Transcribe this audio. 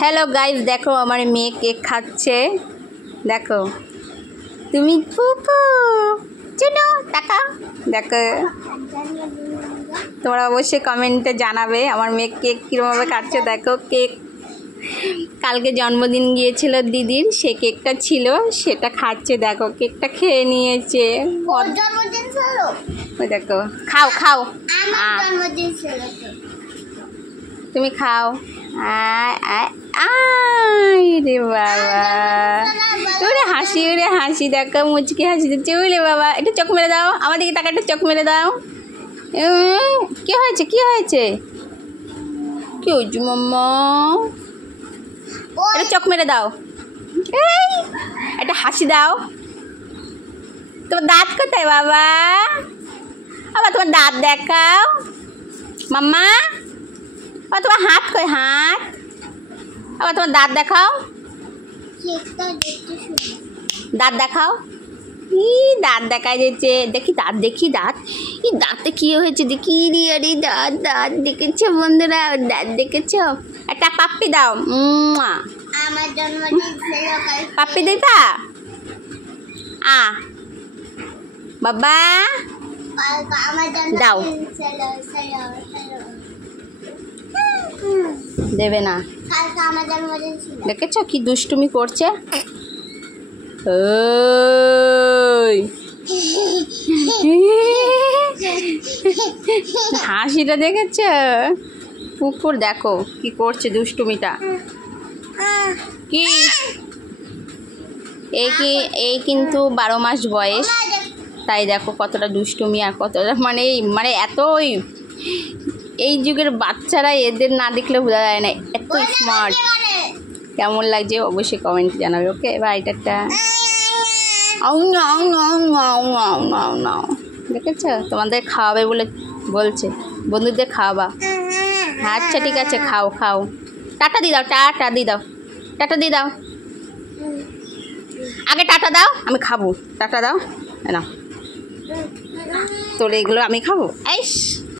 Hello guys, देखो हमारे मेये cake खाচ্ছে। देखो তুমি পুপু চুনো টাকা দেখো, তোমরা অবশ্যই কমেন্টে জানাবে আমার মেয়ে কেক কীরকমভাবে খাচ্ছে। দেখো কেক কালকে জন্মদিন গিয়েছিল দিদির, সে কেকটা ছিল সেটা খাচ্ছে। দেখো কেকটা খেয়ে নিয়েছে। দেখো খাও খাও, তুমি খাও। রে বাবা, ওরে হাসি, ওরে হাসি, দেখো মুচকি হাসি দিচ্ছে। ওরে বাবা, একটু চোখ মেরে দাও, আমার দিকে টাকা একটু চোখ মেরে দাও। কি হয়েছে, কি হয়েছে, কি হয়েছে মাম্মা? একটু চোখ মেরে দাও, একটা হাসি দাও। তোমার দাঁত কোথায় বাবা? আবার তোমার দাঁত দেখাও মাম্মা। আবার তোমার হাত কই, হাত? আবার তোমার দাঁত দেখাও, দাঁত দেখাও। দাঁত দেখা যাচ্ছে, দেখি দাঁত, দেখি দাঁত। দাঁতে কি হয়েছে দেখি। আরে দাঁত, দাঁত দেখেছো বন্ধুরা, দাঁত দেখেছো? একটা পাপ্পি দাও। আমার জন্মদিন পাপ্পি দিতা বাবা দাও। দেবে না, দেখেছো কি দুষ্টুমি করছে। হাসিটা দেখেছ? কুকুর দেখো কি করছে দুষ্টুমিটা। কি এই কিন্তু 12 মাস বয়স, তাই দেখো কতটা দুষ্টুমি আর কতটা মানে এতই এই যুগের বাচ্চারা এদের না দেখলে বোঝা যায় না, এত স্মার্ট। কেমন লাগছে অবশ্যই কমেন্ট জানাবে। ওকে, এবার এটাটা দেখেছ, তোমাদের খাওয়াবে বলে বলছে, বন্ধুদের খাওয়াবা। আচ্ছা ঠিক আছে, খাও খাও। টাটা দিয়ে দাও, টাটা দিয়ে দাও, টাটা দিয়ে দাও। আগে টাটা দাও, আমি খাবো। টাটা দাও না, তোর এগুলো আমি খাবো।